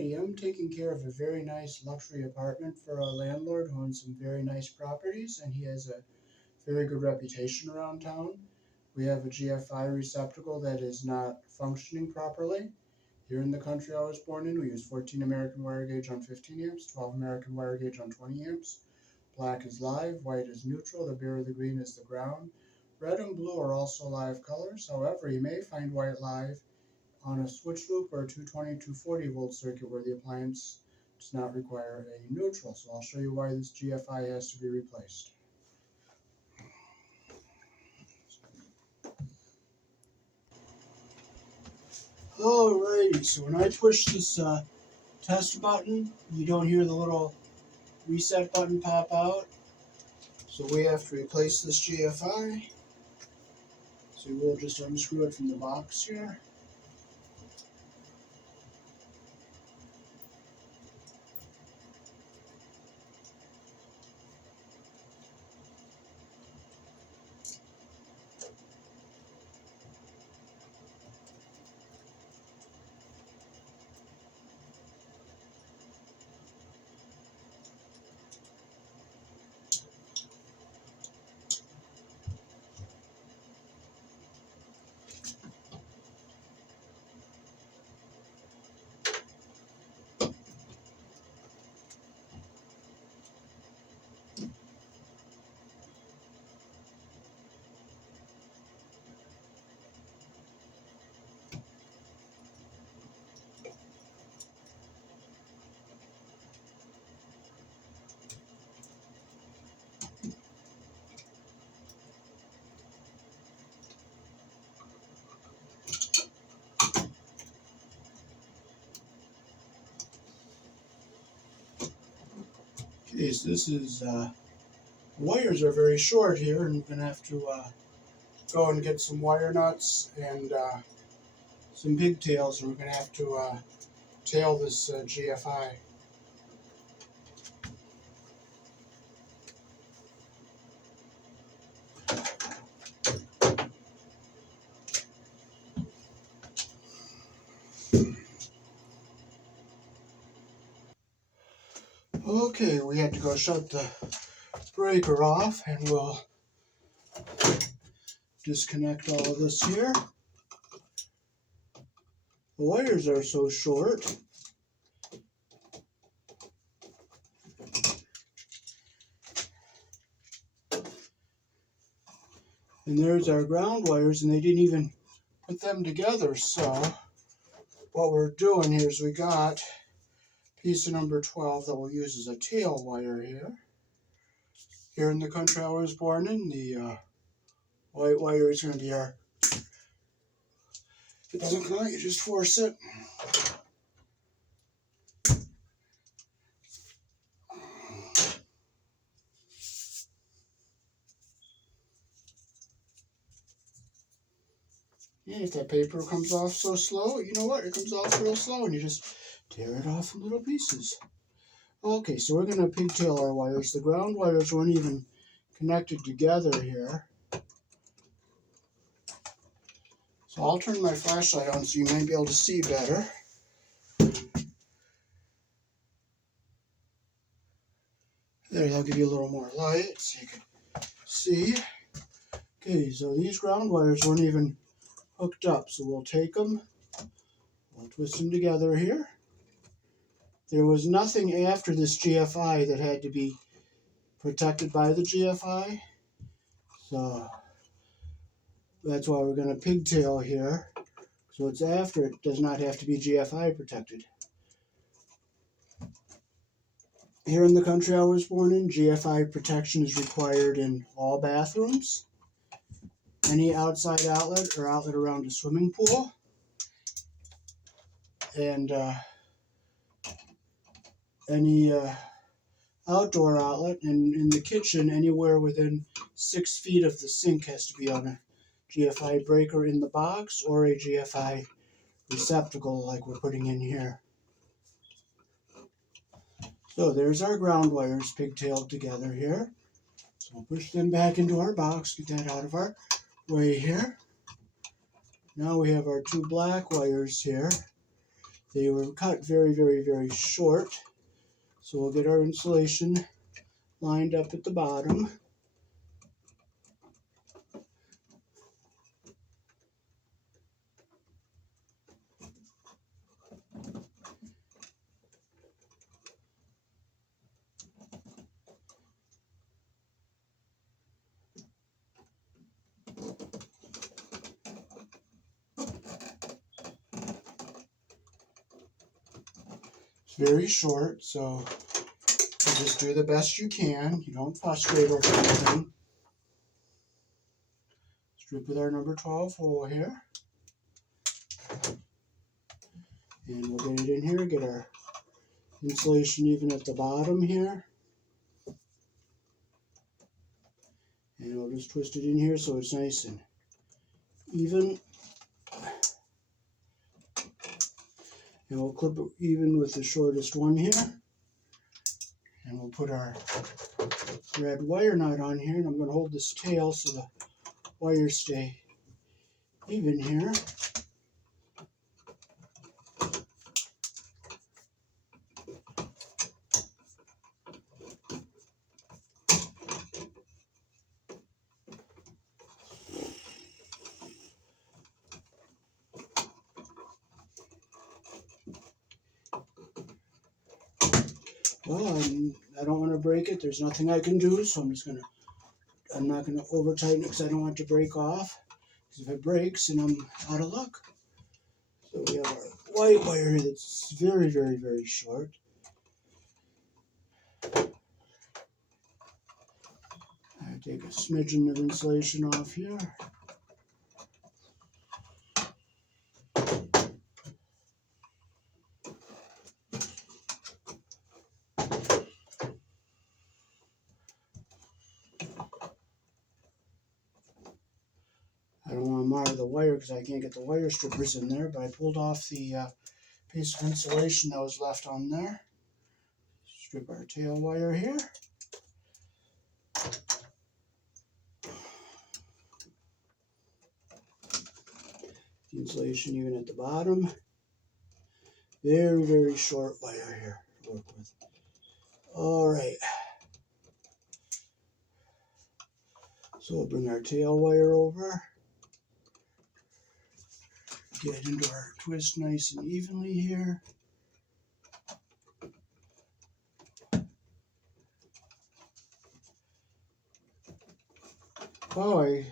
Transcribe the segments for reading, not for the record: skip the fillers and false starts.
Alrighty, I'm taking care of a very nice luxury apartment for a landlord who owns some very nice properties, and he has a very good reputation around town. We have a GFI receptacle that is not functioning properly. Here in the country I was born in, we use 14 American wire gauge on 15 amps, 12 American wire gauge on 20 amps. Black is live, white is neutral, the bare or the green is the ground. Red and blue are also live colors. However, you may find white live on a switch loop or a 220, 240 volt circuit where the appliance does not require a neutral. So I'll show you why this GFI has to be replaced. Alrighty, so when I push this test button, you don't hear the little reset button pop out. So we have to replace this GFI. So we'll just unscrew it from the box here. Okay, so this is, wires are very short here, and we're going to have to go and get some wire nuts and some pigtails, and we're going to have to tail this GFI. Okay, we had to go shut the breaker off, and we'll disconnect all of this here. The wires are so short. And there's our ground wires, and they didn't even put them together. So what we're doing here is we got piece of number 12 that we'll use as a tail wire here. Here in the country I was born in, the white wire is going to be our, if it doesn't come out, you just force it. And if that paper comes off so slow, you know what, it comes off real slow, and you just tear it off in little pieces. Okay, so we're going to pigtail our wires. The ground wires weren't even connected together here. So I'll turn my flashlight on so you may be able to see better. There, that'll give you a little more light so you can see. Okay, so these ground wires weren't even hooked up, so we'll take them, we'll twist them together here. There was nothing after this GFI that had to be protected by the GFI, so that's why we're going to pigtail here. So it's after it does not have to be GFI protected. Here in the country I was born in, GFI protection is required in all bathrooms, any outside outlet or outlet around a swimming pool, and any outdoor outlet, and in the kitchen, anywhere within 6 feet of the sink has to be on a GFI breaker in the box or a GFI receptacle like we're putting in here. So there's our ground wires pigtailed together here. So we'll push them back into our box, get that out of our way here. Now we have our two black wires here They were cut very, very, very short. So we'll get our insulation lined up at the bottom. It's very short, so you just do the best you can. You don't frustrate over anything. Strip with our number 12 hole here. And we'll get it in here, get our insulation even at the bottom here. And we'll just twist it in here so it's nice and even. And we'll clip it even with the shortest one here. And we'll put our red wire nut on here, and I'm going to hold this tail so the wires stay even here. Well, I don't want to break it. There's nothing I can do, so I'm not going to over tighten it because I don't want it to break off. Because if it breaks, then I'm out of luck. So we have our white wire here that's very, very, very short. I take a smidgen of insulation off here. I don't want to mar the wire because I can't get the wire strippers in there, but I pulled off the piece of insulation that was left on there. Strip our tail wire here. The insulation even at the bottom. Very, very short wire here to work with. Alright. So we'll bring our tail wire over. Get it into our twist nice and evenly here. Oh, I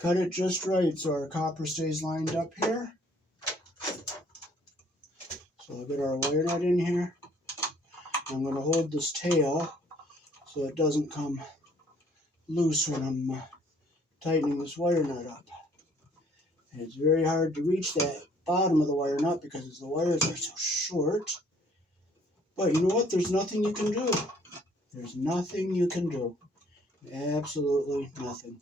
cut it just right so our copper stays lined up here. So I'll get our wire nut in here. I'm going to hold this tail so it doesn't come loose when I'm tightening this wire nut up. And it's very hard to reach that bottom of the wire nut because the wires are so short. But you know what? There's nothing you can do. There's nothing you can do. Absolutely nothing.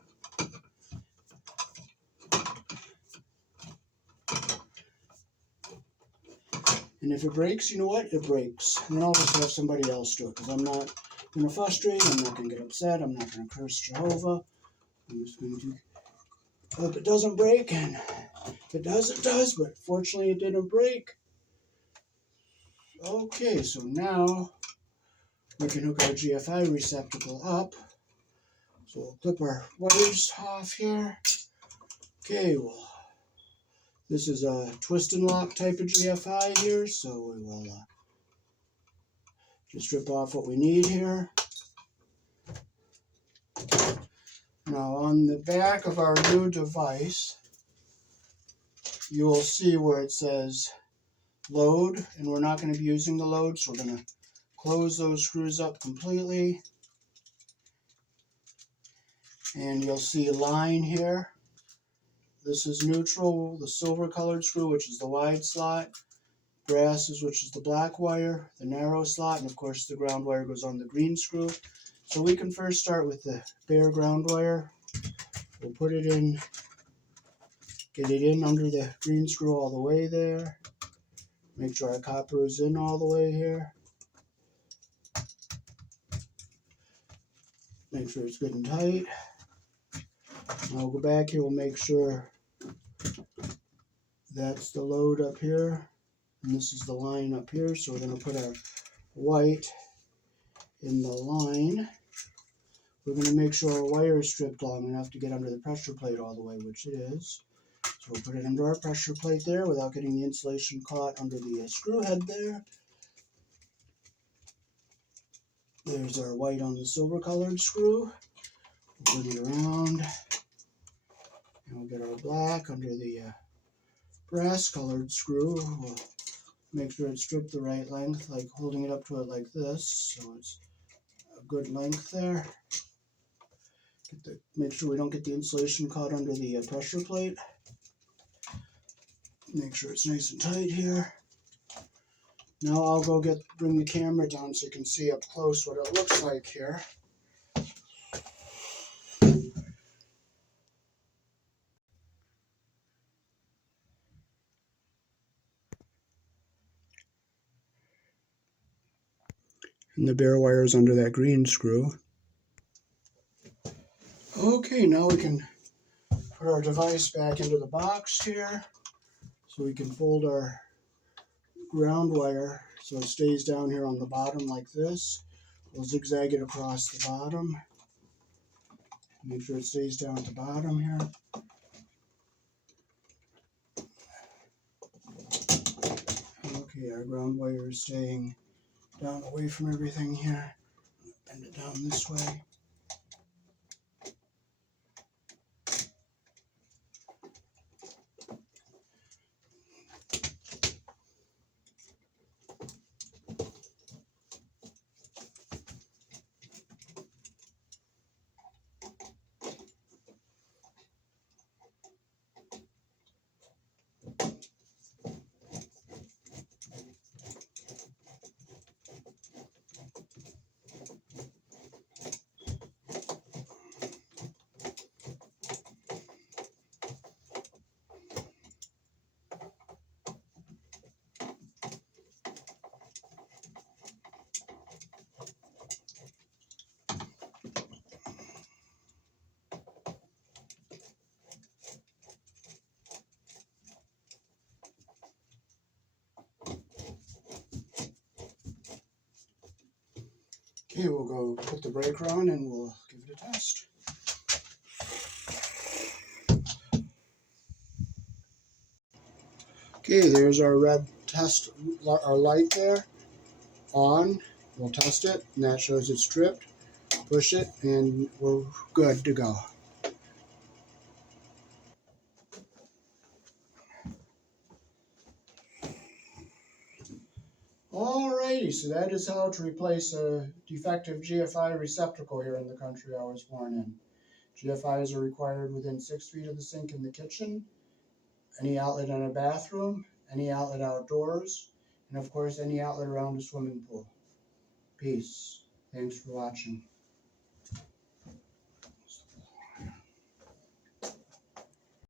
And if it breaks, you know what? It breaks. And then I'll just have somebody else do it because I'm not going to frustrate. I'm not going to get upset. I'm not going to curse Jehovah. I'm just going to hope it doesn't break. And if it does, it does. But fortunately, it didn't break. Okay, so now we can hook our GFI receptacle up. So we'll clip our wires off here. Okay, well, this is a twist and lock type of GFI here, so we will just strip off what we need here. Now on the back of our new device, you will see where it says load, and we're not going to be using the load, so we're going to close those screws up completely. And you'll see a line here. This is neutral, the silver colored screw, which is the wide slot. Brass is, which is the black wire, the narrow slot, and of course the ground wire goes on the green screw. So we can first start with the bare ground wire. We'll put it in, get it in under the green screw all the way there. Make sure our copper is in all the way here. Make sure it's good and tight. And I'll go back here, we'll make sure that's the load up here. And this is the line up here, so we're going to put our white in the line. We're going to make sure our wire is stripped long enough to get under the pressure plate all the way, which it is. So we'll put it under our pressure plate there without getting the insulation caught under the screw head there. There's our white on the silver colored screw. We'll put it around. And we'll get our black under the brass colored screw. We'll make sure it's stripped the right length, like holding it up to it like this, so it's a good length there. Make sure we don't get the insulation caught under the pressure plate. Make sure it's nice and tight here. Now I'll go bring the camera down so you can see up close what it looks like here. And the bare wire is under that green screw. Okay, now we can put our device back into the box here. So we can fold our ground wire so it stays down here on the bottom like this. We'll zigzag it across the bottom. Make sure it stays down at the bottom here. Okay, our ground wire is staying down away from everything here. Bend it down this way. Okay, we'll go put the breaker on and we'll give it a test. Okay, there's our red test, our light there, on. We'll test it, and that shows it's stripped. Push it, and we're good to go. Alrighty, so that is how to replace a defective GFI receptacle here in the country I was born in. GFIs are required within 6 feet of the sink in the kitchen, any outlet in a bathroom, any outlet outdoors, and of course any outlet around a swimming pool. Peace. Thanks for watching.